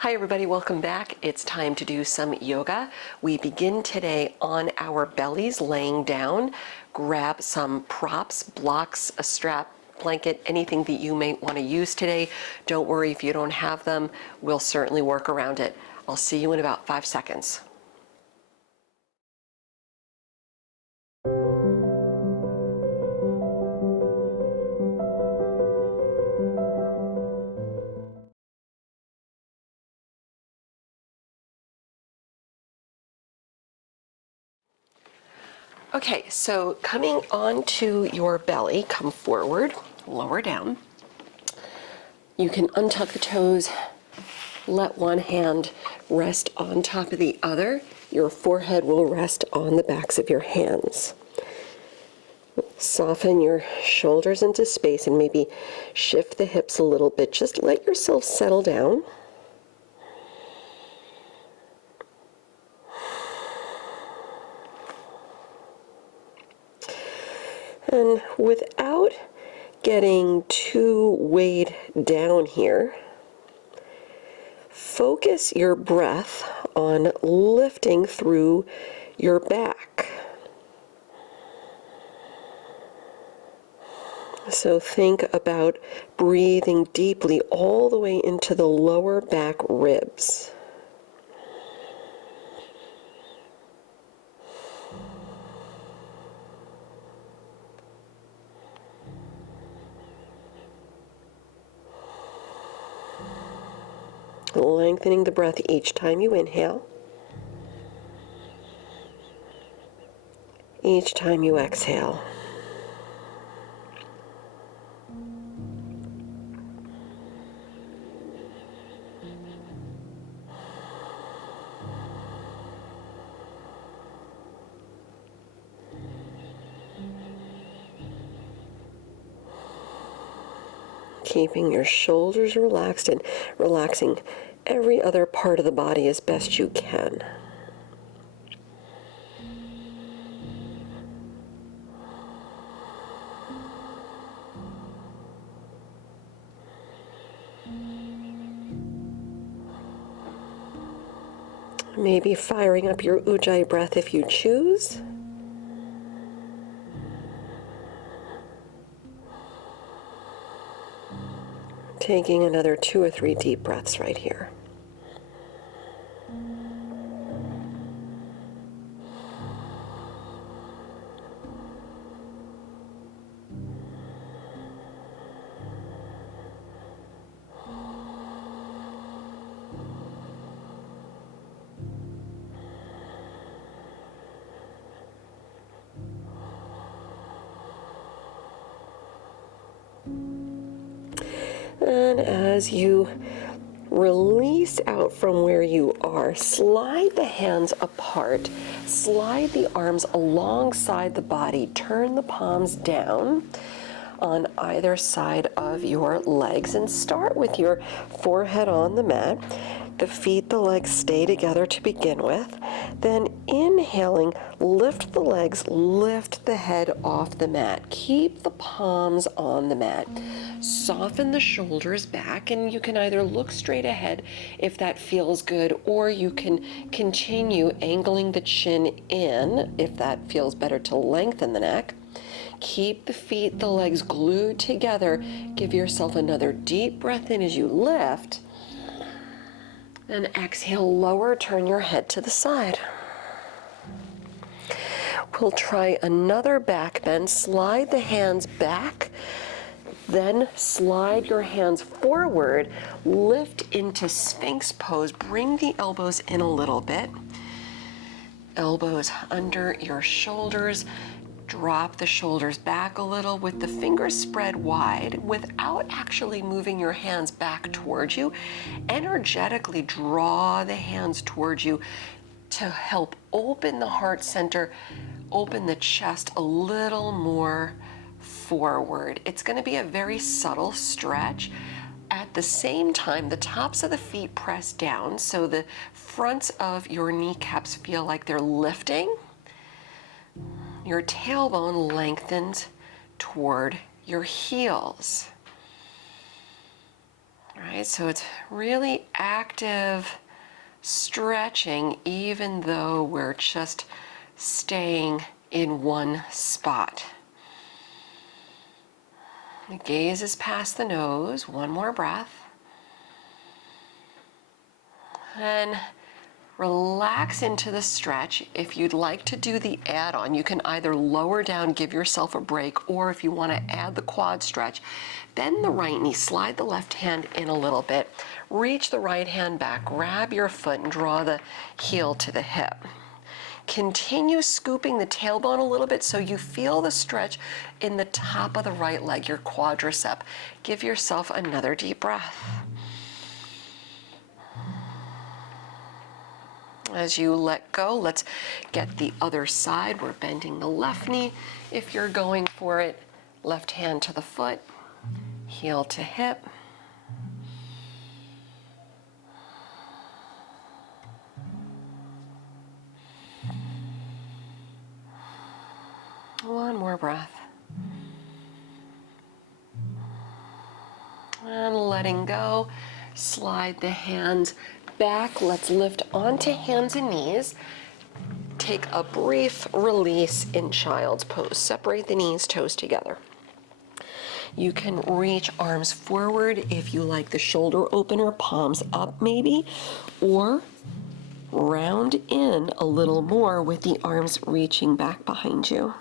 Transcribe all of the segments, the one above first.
Hi everybody, welcome back. It's time to do some yoga. We begin today on our bellies, laying down. Grab some props, blocks, a strap, blanket, anything that you may want to use today. Don't worry if you don't have them. We'll certainly work around it. I'll see you in about 5 seconds. Okay, so coming onto your belly, come forward, lower down. You can untuck the toes, let one hand rest on top of the other. Your forehead will rest on the backs of your hands. Soften your shoulders into space and maybe shift the hips a little bit. Just let yourself settle down. And without getting too weighed down here, focus your breath on lifting through your back. So think about breathing deeply all the way into the lower back ribs. Lengthening the breath each time you inhale. Each time you exhale. Keeping your shoulders relaxed and relaxing every other part of the body as best you can. Maybe firing up your Ujjayi breath if you choose. Taking another 2 or 3 deep breaths right here. And as you release out from where you are, slide the hands apart, slide the arms alongside the body, turn the palms down on either side of your legs, and start with your forehead on the mat. The feet, the legs stay together to begin with. Then inhaling, lift the legs, lift the head off the mat. Keep the palms on the mat. Soften the shoulders back, and you can either look straight ahead if that feels good, or you can continue angling the chin in if that feels better to lengthen the neck. Keep the feet, the legs glued together. Give yourself another deep breath in as you lift. And exhale, lower, turn your head to the side. We'll try another back bend. Slide the hands back, then slide your hands forward. Lift into Sphinx Pose. Bring the elbows in a little bit. Elbows under your shoulders. Drop the shoulders back a little with the fingers spread wide without actually moving your hands back towards you. Energetically draw the hands towards you to help open the heart center, open the chest a little more forward. It's going to be a very subtle stretch. At the same time, the tops of the feet press down so the fronts of your kneecaps feel like they're lifting. Your tailbone lengthens toward your heels. All right, right? So it's really active stretching, even though we're just staying in one spot. The gaze is past the nose. One more breath. And relax into the stretch. If you'd like to do the add-on, you can either lower down, give yourself a break, or if you want to add the quad stretch, bend the right knee, slide the left hand in a little bit, reach the right hand back, grab your foot and draw the heel to the hip. Continue scooping the tailbone a little bit so you feel the stretch in the top of the right leg, your quadricep. Give yourself another deep breath. As you let go, let's get the other side. We're bending the left knee. If you're going for it, left hand to the foot, heel to hip. One more breath. And letting go, slide the hands back. Let's lift onto hands and knees. Take a brief release in child's pose. Separate the knees, toes together. You can reach arms forward if you like the shoulder opener, palms up maybe, or round in a little more with the arms reaching back behind you.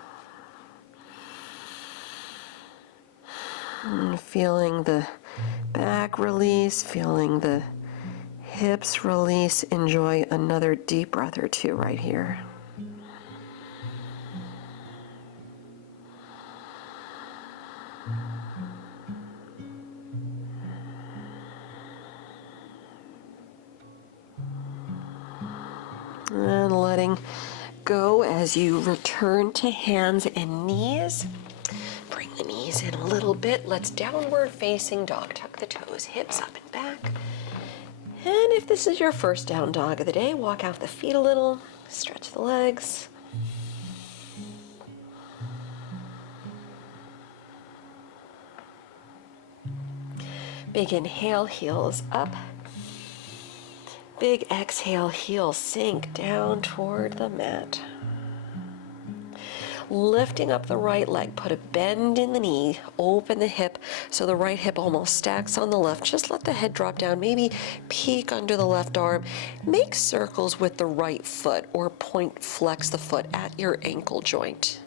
And feeling the back release, feeling the hips release. Enjoy another deep breath or two right here. And letting go as you return to hands and knees. Bring the knees in a little bit. Let's downward facing dog. Tuck the toes, hips up and back. And if this is your first down dog of the day, walk out the feet a little, stretch the legs. Big inhale, heels up. Big exhale, heels sink down toward the mat. Lifting up the right leg, put a bend in the knee, open the hip so the right hip almost stacks on the left. Just let the head drop down, maybe peek under the left arm. Make circles with the right foot or point flex the foot at your ankle joint.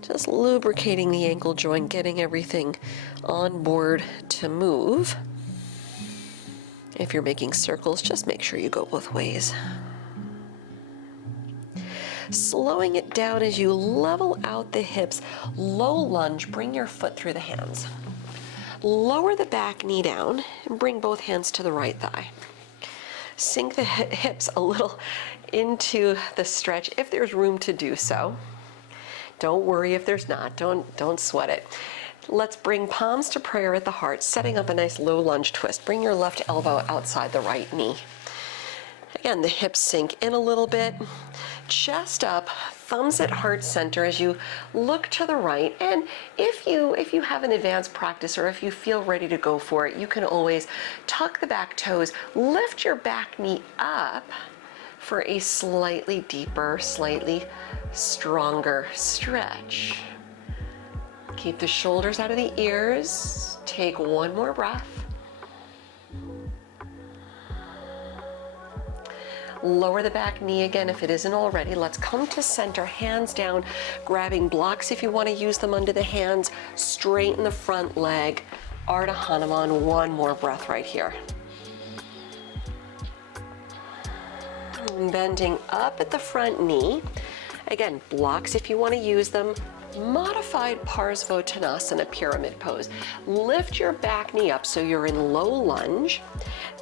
Just lubricating the ankle joint, getting everything on board to move. If you're making circles, just make sure you go both ways. Slowing it down as you level out the hips. Low lunge, bring your foot through the hands. Lower the back knee down and bring both hands to the right thigh. Sink the hips a little into the stretch if there's room to do so. Don't worry if there's not, don't sweat it. Let's bring palms to prayer at the heart, setting up a nice low lunge twist. Bring your left elbow outside the right knee. Again, the hips sink in a little bit. Chest up, thumbs at heart center as you look to the right. And if you have an advanced practice or if you feel ready to go for it, you can always tuck the back toes, lift your back knee up for a slightly deeper, slightly stronger stretch. Keep the shoulders out of the ears. Take one more breath. Lower the back knee again if it isn't already. Let's come to center, hands down, grabbing blocks if you want to use them under the hands. Straighten the front leg. Ardha Hanuman, one more breath right here. Bending up at the front knee. Again, blocks if you want to use them. Modified Parsvottanasana pyramid pose. Lift your back knee up so you're in low lunge.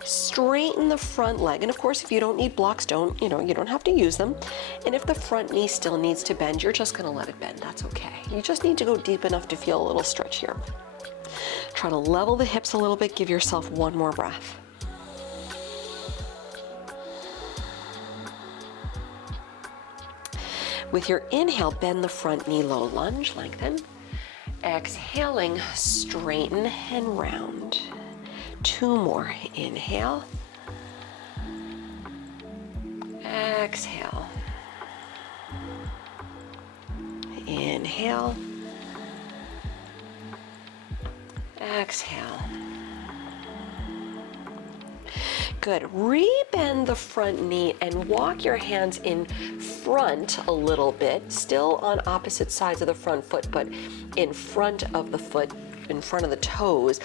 Straighten the front leg. And of course, if you don't need blocks, you don't have to use them. And if the front knee still needs to bend, you're just gonna let it bend. That's okay. You just need to go deep enough to feel a little stretch here. Try to level the hips a little bit. Give yourself one more breath. With your inhale, bend the front knee, low lunge, lengthen. Exhaling, straighten and round. 2 more. Inhale. Exhale. Inhale. Exhale. Good. Rebend the front knee and walk your hands in front a little bit, still on opposite sides of the front foot, but in front of the foot, in front of the toes.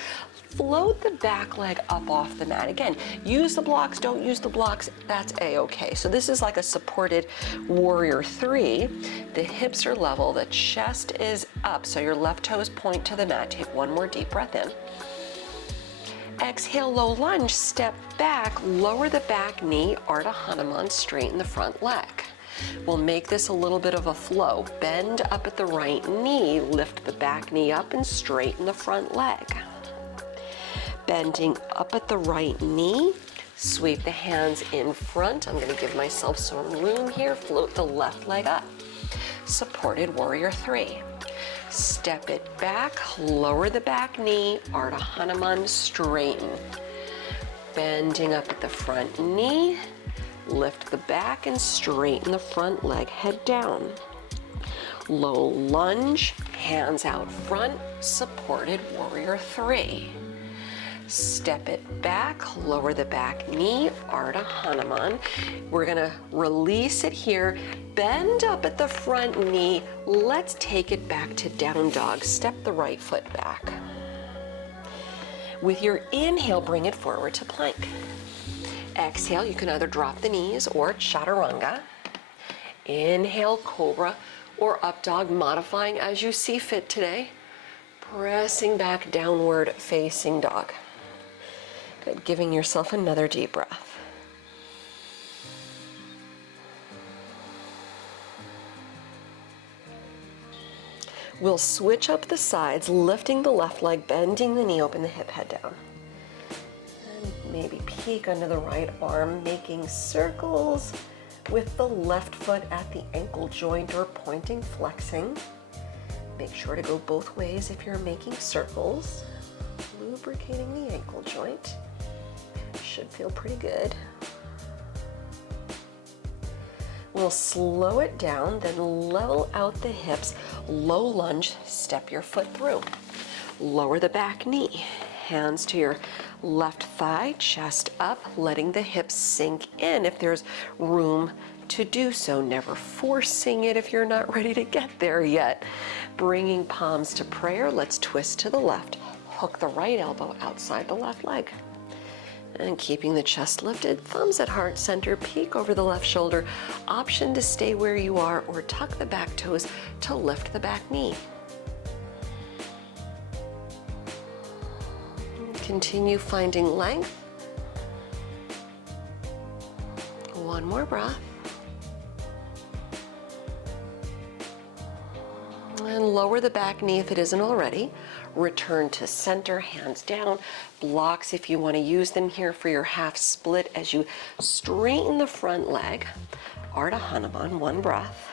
Float the back leg up off the mat. Again, use the blocks, don't use the blocks, that's a-okay. So this is like a supported warrior 3. The hips are level, the chest is up, so your left toes point to the mat. Take one more deep breath in. Exhale, low lunge, step back, lower the back knee, Ardha Hanuman, straighten the front leg. We'll make this a little bit of a flow. Bend up at the right knee, lift the back knee up and straighten the front leg. Bending up at the right knee, sweep the hands in front. I'm gonna give myself some room here, float the left leg up. Supported warrior 3. Step it back, lower the back knee, Ardha Hanuman, straighten. Bending up at the front knee, lift the back and straighten the front leg, head down. Low lunge, hands out front, supported warrior 3. Step it back, lower the back knee, Ardha Hanuman. We're gonna release it here, bend up at the front knee. Let's take it back to down dog. Step the right foot back. With your inhale, bring it forward to plank. Exhale, you can either drop the knees or chaturanga. Inhale, cobra or up dog, modifying as you see fit today. Pressing back, downward facing dog. Good, giving yourself another deep breath. We'll switch up the sides, lifting the left leg, bending the knee, open the hip, head down. And maybe peek under the right arm, making circles with the left foot at the ankle joint or pointing, flexing. Make sure to go both ways if you're making circles. Lubricating the ankle joint. Should feel pretty good. We'll slow it down, then level out the hips. Low lunge, step your foot through. Lower the back knee. Hands to your left thigh, chest up, letting the hips sink in if there's room to do so. Never forcing it if you're not ready to get there yet. Bringing palms to prayer. Let's twist to the left. Hook the right elbow outside the left leg. And keeping the chest lifted, thumbs at heart center, peek over the left shoulder. Option to stay where you are or tuck the back toes to lift the back knee. Continue finding length. One more breath. And lower the back knee if it isn't already. Return to center, hands down. Blocks if you want to use them here for your half split as you straighten the front leg. Ardha Hanuman, one breath.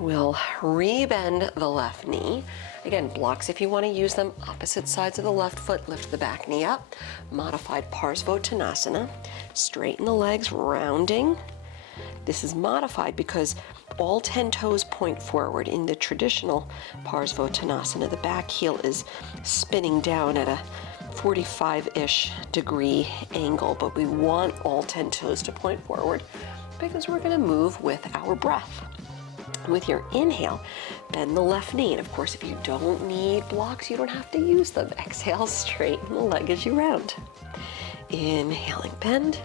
We'll rebend the left knee. Again, blocks if you want to use them. Opposite sides of the left foot, lift the back knee up. Modified Parsvottanasana. Straighten the legs, rounding. This is modified because all 10 toes point forward. In the traditional Parsvottanasana, the back heel is spinning down at a 45-ish degree angle, but we want all 10 toes to point forward because we're going to move with our breath. With your inhale, bend the left knee. And of course, if you don't need blocks, you don't have to use them. Exhale, straighten the leg as you round. Inhaling, bend.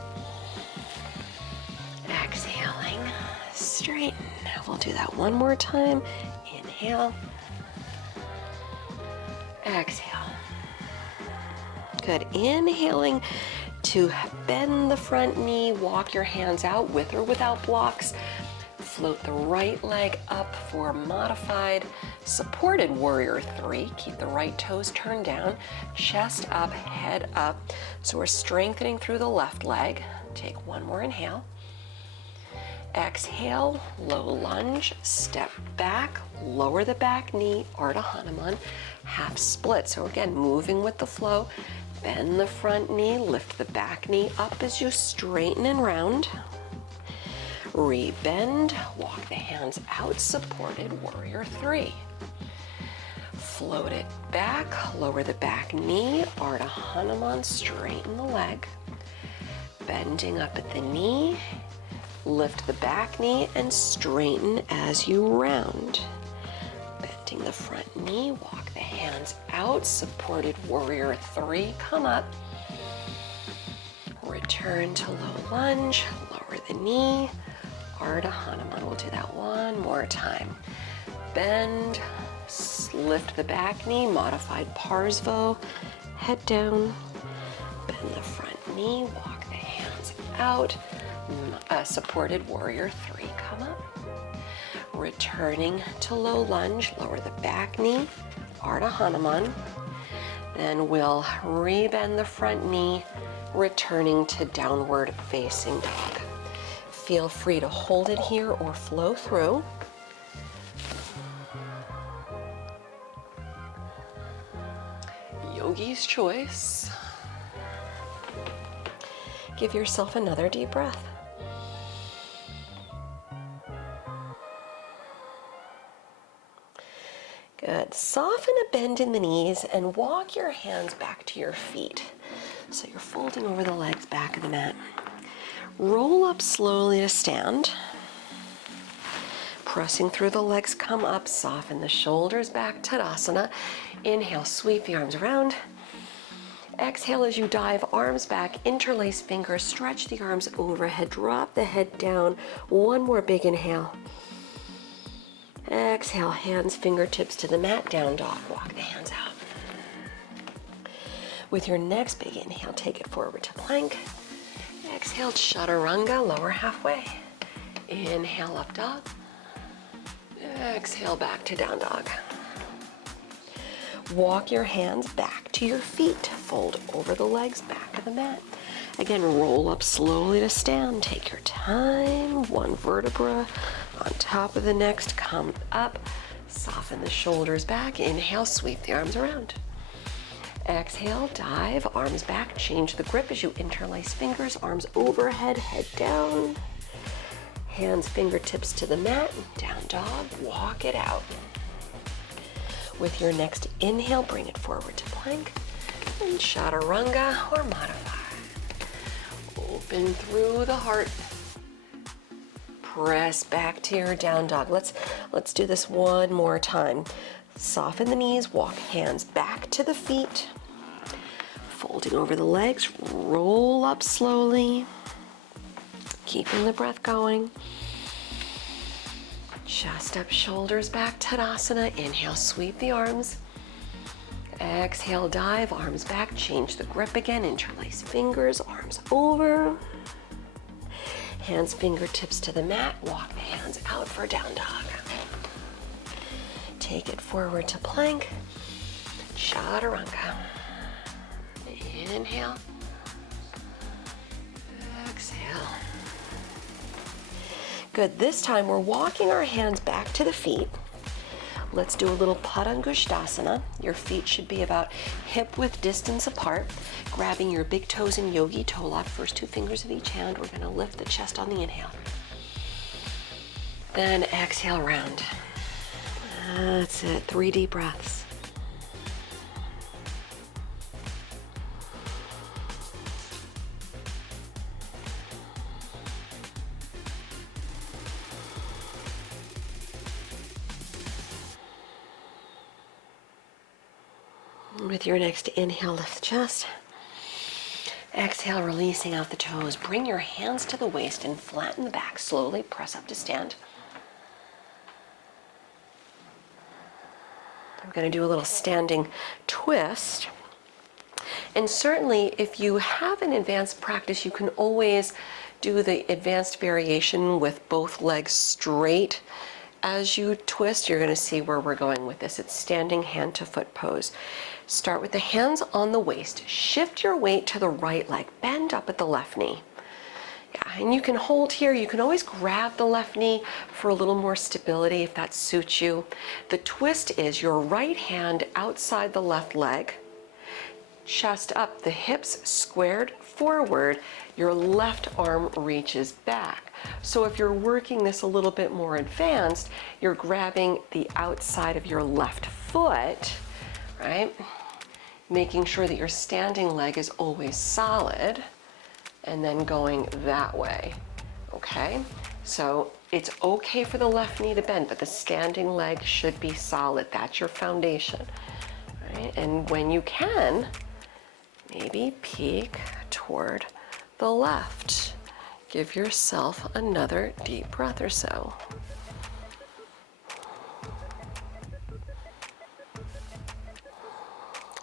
Exhaling, straighten. We'll do that one more time. Inhale. Exhale. Good. Inhaling to bend the front knee. Walk your hands out with or without blocks. Float the right leg up for modified supported warrior 3. Keep the right toes turned down. Chest up, head up. So we're strengthening through the left leg. Take one more inhale. Exhale, low lunge, step back, lower the back knee, Ardha Hanuman, half split. So again, moving with the flow, bend the front knee, lift the back knee up as you straighten and round. Rebend, walk the hands out, supported warrior three. Float it back, lower the back knee, Ardha Hanuman, straighten the leg. Bending up at the knee, lift the back knee and straighten as you round. Bending the front knee, walk the hands out, supported warrior three, come up. Return to low lunge, lower the knee, Ardha Hanuman. We'll do that one more time. Bend, lift the back knee, modified Parsva, head down. Bend the front knee, walk the hands out. Supported warrior three, come up. Returning to low lunge, lower the back knee, Ardha Hanuman. Then we'll rebend the front knee, returning to downward facing dog. Feel free to hold it here or flow through. Yogi's choice. Give yourself another deep breath. Good. Soften a bend in the knees and walk your hands back to your feet. So you're folding over the legs back of the mat. Roll up slowly to stand. Pressing through the legs, come up, soften the shoulders back, Tadasana. Inhale, sweep the arms around. Exhale as you dive, arms back, interlace fingers, stretch the arms overhead, drop the head down. One more big inhale. Exhale, hands, fingertips to the mat, down dog, walk the hands out. With your next big inhale, take it forward to plank. Exhale, chaturanga, lower halfway. Inhale, up dog. Exhale, back to down dog. Walk your hands back to your feet. Fold over the legs, back of the mat. Again, roll up slowly to stand. Take your time. One vertebra on top of the next. Come up. Soften the shoulders back. Inhale, sweep the arms around. Exhale, dive, arms back. Change the grip as you interlace fingers. Arms overhead, head down. Hands, fingertips to the mat. Down dog, walk it out. With your next inhale, bring it forward to plank. And chaturanga or modify. Open through the heart. Press back to your down dog. Let's do this one more time. Soften the knees, walk hands back to the feet. Folding over the legs, roll up slowly. Keeping the breath going. Chest up, shoulders back, Tadasana. Inhale, sweep the arms. Exhale, dive, arms back, change the grip again, interlace fingers, arms over. Hands, fingertips to the mat, walk the hands out for down dog. Take it forward to plank, chaturanga. Inhale, exhale. Good, this time we're walking our hands back to the feet. Let's do a little Padangusthasana. Your feet should be about hip-width distance apart. Grabbing your big toes in yogi toe lock, first two fingers of each hand. We're gonna lift the chest on the inhale. Then exhale, round. That's it, 3 deep breaths. With your next inhale, lift the chest. Exhale, releasing out the toes. Bring your hands to the waist and flatten the back. Slowly press up to stand. I'm going to do a little standing twist. And certainly, if you have an advanced practice, you can always do the advanced variation with both legs straight. As you twist, you're going to see where we're going with this. It's standing hand to foot pose. Start with the hands on the waist. Shift your weight to the right leg. Bend up at the left knee. Yeah, and you can hold here. You can always grab the left knee for a little more stability if that suits you. The twist is your right hand outside the left leg, chest up, the hips squared forward, your left arm reaches back. So if you're working this a little bit more advanced, you're grabbing the outside of your left foot, right? Making sure that your standing leg is always solid, and then going that way, okay? So it's okay for the left knee to bend, but the standing leg should be solid. That's your foundation, right? And when you can, maybe peek toward the left. Give yourself another deep breath or so.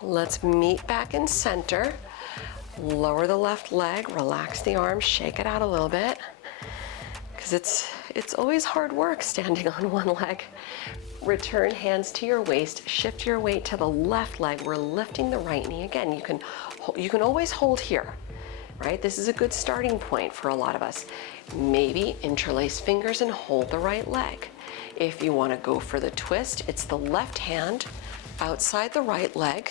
Let's meet back in center. Lower the left leg, relax the arms, shake it out a little bit, because it's always hard work standing on one leg. Return hands to your waist, shift your weight to the left leg. We're lifting the right knee again. You can always hold here, right? This is a good starting point for a lot of us. Maybe interlace fingers and hold the right leg. If you want to go for the twist, it's the left hand outside the right leg.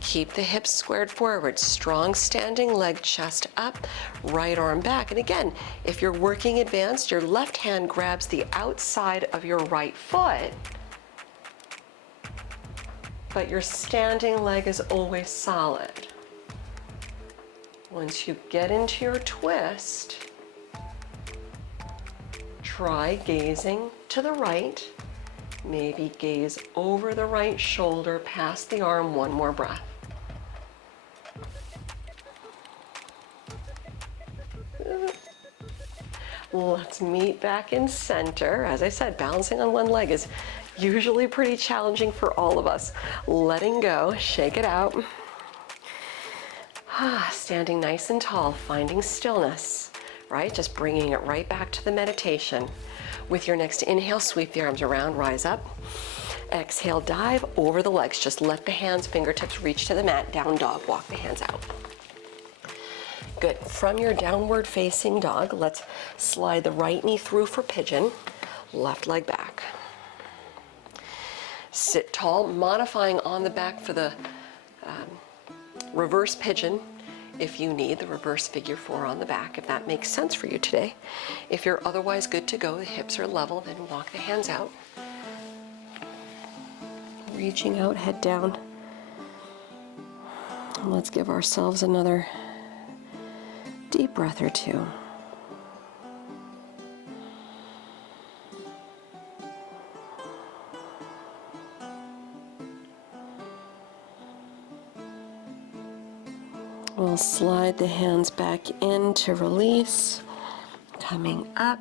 Keep the hips squared forward, strong standing leg, chest up, right arm back. And again, if you're working advanced, your left hand grabs the outside of your right foot, but your standing leg is always solid. Once you get into your twist, try gazing to the right. Maybe gaze over the right shoulder, past the arm, one more breath. Let's meet back in center. As I said, balancing on one leg is usually pretty challenging for all of us. Letting go, shake it out. Standing nice and tall, finding stillness, right? Just bringing it right back to the meditation. With your next inhale, sweep the arms around, rise up. Exhale, dive over the legs. Just let the hands, fingertips reach to the mat. Down dog, walk the hands out. Good. From your downward facing dog, let's slide the right knee through for pigeon, left leg back. Sit tall, modifying on the back for the reverse pigeon if you need the reverse figure 4 on the back, if that makes sense for you today. If you're otherwise good to go, the hips are level, then walk the hands out. Reaching out, head down. Let's give ourselves another deep breath or two. We'll slide the hands back in to release. Coming up.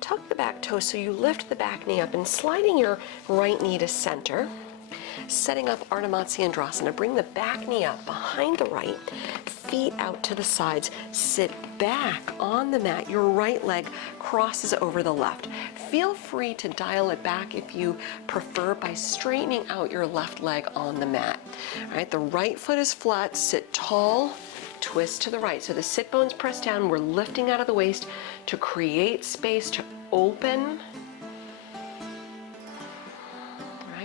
Tuck the back toe so you lift the back knee up and sliding your right knee to center. Setting up Ardha Matsyendrasana. Bring the back knee up behind the right, feet out to the sides. Sit back on the mat. Your right leg crosses over the left. Feel free to dial it back if you prefer by straightening out your left leg on the mat. All right, the right foot is flat. Sit tall, twist to the right. So the sit bones press down. We're lifting out of the waist to create space to open.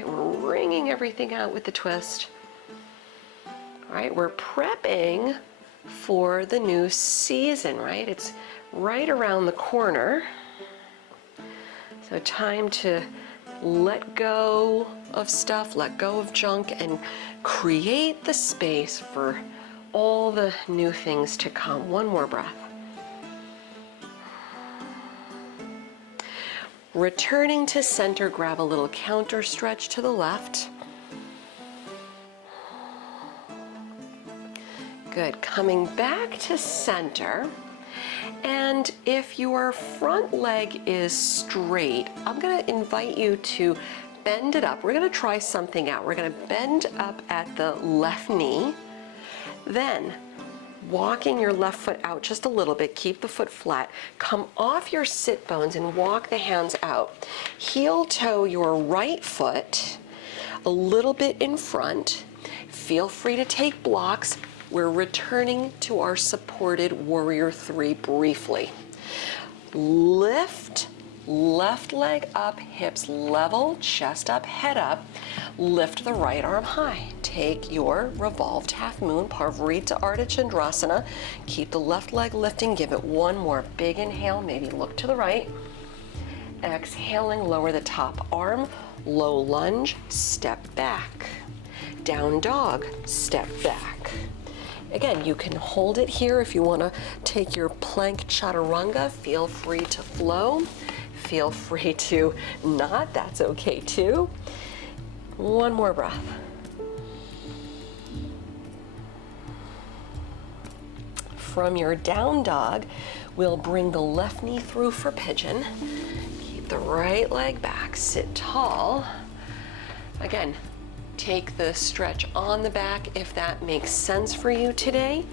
We're wringing everything out with the twist. All right, we're prepping for the new season, right? It's right around the corner. So time to let go of stuff, let go of junk, and create the space for all the new things to come. One more breath. Returning to center, grab a little counter stretch to the left. Good. Coming back to center. And if your front leg is straight, I'm going to invite you to bend it up. We're going to try something out. We're going to bend up at the left knee. Then walking your left foot out just a little bit, keep the foot flat, come off your sit bones and walk the hands out. Heel toe your right foot a little bit in front. Feel free to take blocks. We're returning to our supported warrior three briefly. Lift, left leg up, hips level, chest up, head up. Lift the right arm high. Take your revolved half moon, Parvarita Ardha Chandrasana. Keep the left leg lifting. Give it one more big inhale. Maybe look to the right. Exhaling, lower the top arm. Low lunge, step back. Down dog, step back. Again, you can hold it here if you want to take your plank chaturanga. Feel free to flow. Feel free to not, that's okay too. One more breath. From your down dog, we'll bring the left knee through for pigeon. Keep the right leg back, sit tall. Again, take the stretch on the back if that makes sense for you today.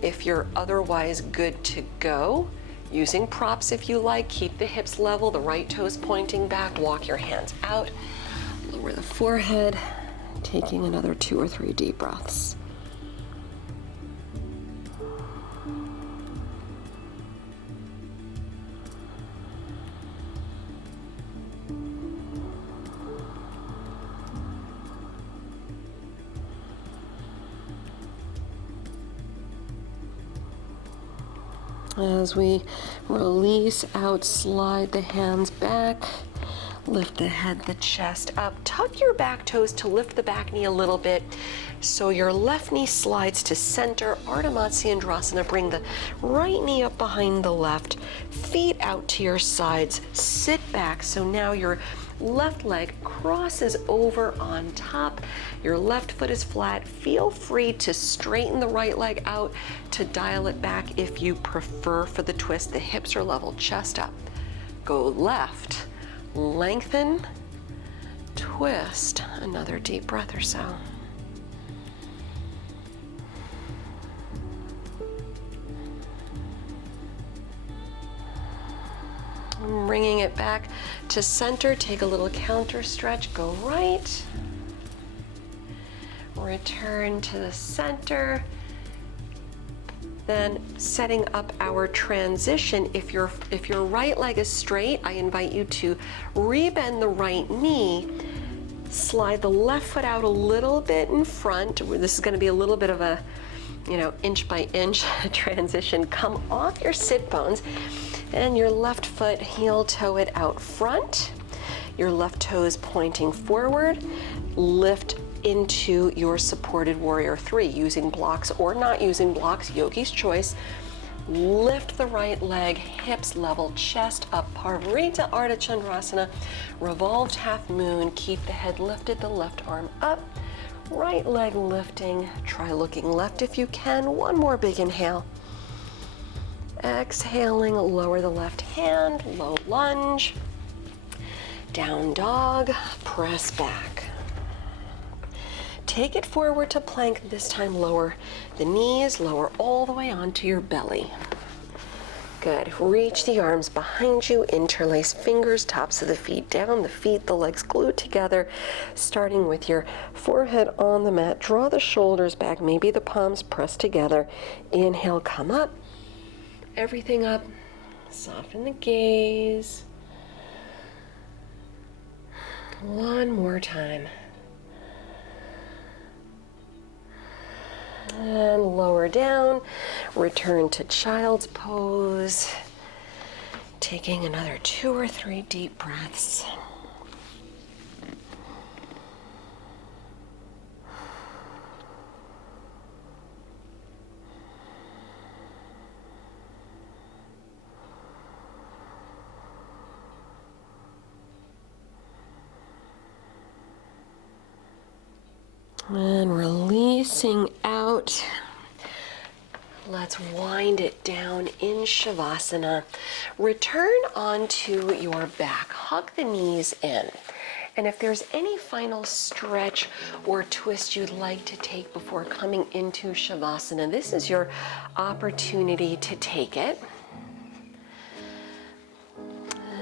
If you're otherwise good to go, using props if you like, keep the hips level, the right toes pointing back, walk your hands out, lower the forehead, taking another 2 or 3 deep breaths. As we release out, slide the hands back, lift the head, the chest up, tuck your back toes to lift the back knee a little bit so your left knee slides to center. Ardha Matsyendrasana, bring the right knee up behind the left, feet out to your sides, sit back. So now your left leg crosses over on top. Your left foot is flat. Feel free to straighten the right leg out, to dial it back if you prefer for the twist. The hips are level, chest up. Go left, lengthen, twist. Another deep breath or so. Bringing it back to center, take a little counter stretch, go right, return to the center, then setting up our transition. If your right leg is straight, I invite you to rebend the right knee, slide the left foot out a little bit in front. This is going to be a little bit of a, inch by inch transition. Come off your sit bones. And your left foot, heel toe it out front. Your left toes pointing forward. Lift into your supported warrior three, using blocks or not using blocks, yogi's choice. Lift the right leg, hips level, chest up, Parvarita Ardha Chandrasana, revolved half moon. Keep the head lifted, the left arm up, right leg lifting. Try looking left if you can. One more big inhale. Exhaling, lower the left hand, low lunge, down dog, press back. Take it forward to plank, this time lower the knees, lower all the way onto your belly. Good, reach the arms behind you, interlace fingers, tops of the feet down, the feet, the legs glued together, starting with your forehead on the mat. Draw the shoulders back, maybe the palms pressed together. Inhale, come up. Everything up, soften the gaze. One more time. And lower down, return to child's pose. Taking another 2 or 3 deep breaths. And releasing out. Let's wind it down in Savasana. Return onto your back. Hug the knees in. And if there's any final stretch or twist you'd like to take before coming into Savasana, this is your opportunity to take it.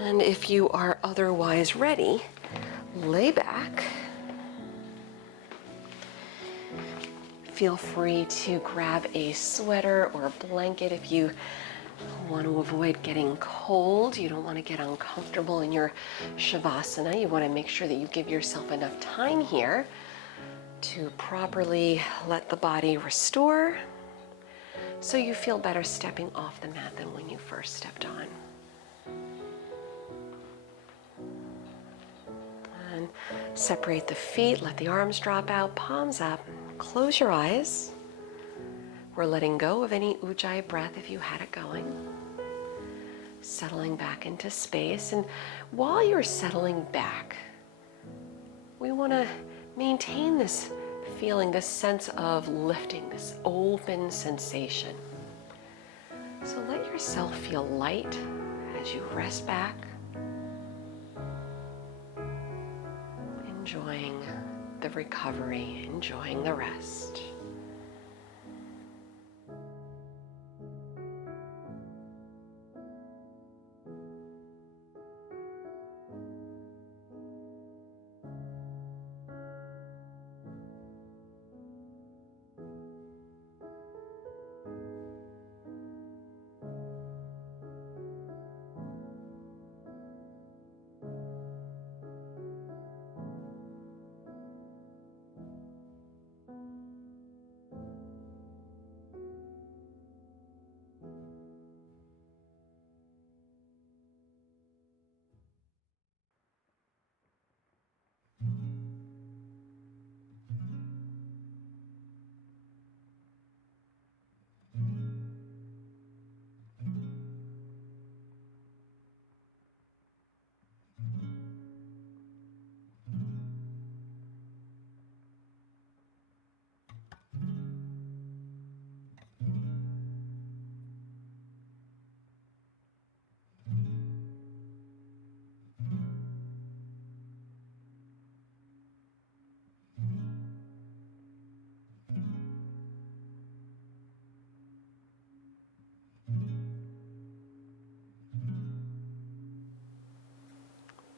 And if you are otherwise ready, lay back. feel free to grab a sweater or a blanket if you want to avoid getting cold. You don't want to get uncomfortable in your Savasana. You want to make sure that you give yourself enough time here to properly let the body restore so you feel better stepping off the mat than when you first stepped on. And separate the feet, let the arms drop out, palms up, close your eyes. We're letting go of any ujjayi breath if you had it going. Settling back into space. And while you're settling back, we want to maintain this feeling, this sense of lifting, this open sensation. So let yourself feel light as you rest back, enjoying the recovery, enjoying the rest.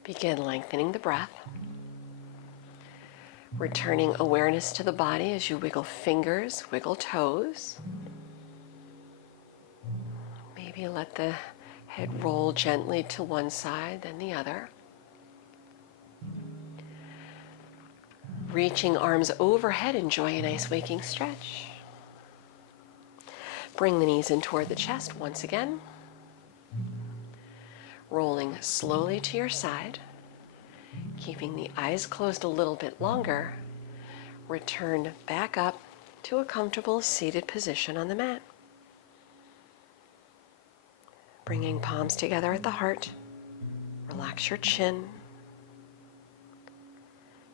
Begin lengthening the breath. Returning awareness to the body as you wiggle fingers, wiggle toes. Maybe let the head roll gently to one side, then the other. Reaching arms overhead, enjoy a nice waking stretch. Bring the knees in toward the chest once again. Rolling slowly to your side. Keeping the eyes closed a little bit longer, return back up to a comfortable seated position on the mat. Bringing palms together at the heart, relax your chin.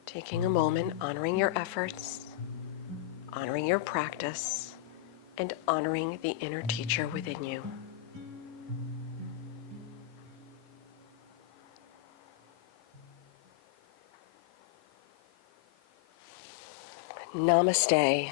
Taking a moment, honoring your efforts, honoring your practice, and honoring the inner teacher within you. Namaste.